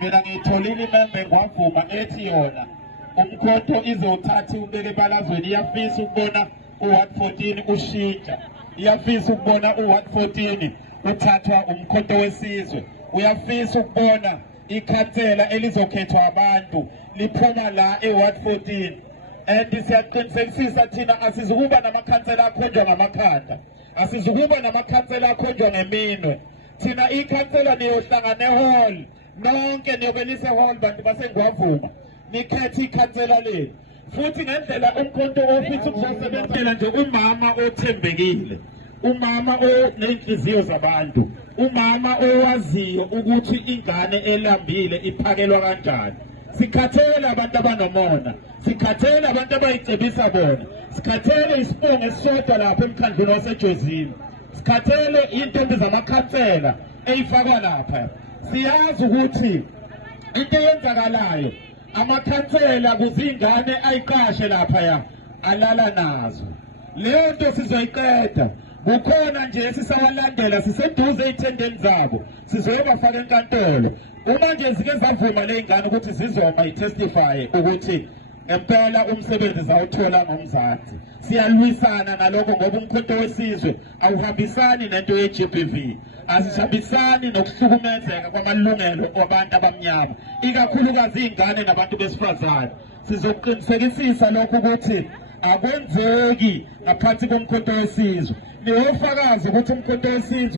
mina ngiyitholile imembe ngwavuma ethi yona umkhonto izothatha ubeke ebalazweni iyafisa ukubona u-Ward 14 ushintsha, iyafisa ukubona u-Ward 14 uthathwa umkhonto wesizwe, uyafisa ukubona ikhansela elizokhethwa abantu liphuma la e-Ward 14. And siyaqinisekisa thina asizukuba namakhansela akhonjwa ngamakhanda, asizukuba namakhansela akhonjwa ngeminwe. Thina ikhansela niyohlangana ehall nonke niyobelisa ehall bantu basengwavuma nikhethe ikhansela leli, futhi ngendlela umkhonto ofisa ukuzosebenzela nje umama othembekile, umama onenhliziyo zabantu, umama owaziyo ukuthi ingane elambile iphakelwa kanjani. Sikhathele abantu abanomona, sikhathele abantu abayicebisa bona, sikhathele isibongo esisodwa lapha emkhandlweni wasejozini, sikhathele intombi zamakhansela eyifakwa lapha. Siyazi ukuthi into eyenzakalayo amakhansela kuzingane ayiqashe lapha ya alala nazo. Leyo nto sizoyiqeda. Kukhona nje sisawalandela siseduze ezithendeni zabo sizoyobafaka enkantolo. Uma nje zike zavuma le ingane ukuthi zizoma itestify ukuthi empela umsebenzi zawuthola ngomzansi. Siyalwisana nalokho ngoba umkhonto wesizwe awuhambisani nento ye-GBV, asihambisani nokuhlukumezeka kwamalungelo abantu abamnyama, ikakhulukazi ingane nabantu besifazane. Sizoqinisekisisa lokho ukuthi akwenzeki ngaphansi komkhonto wesizwe. Niwofakazi ukuthi umkhonto wesizwe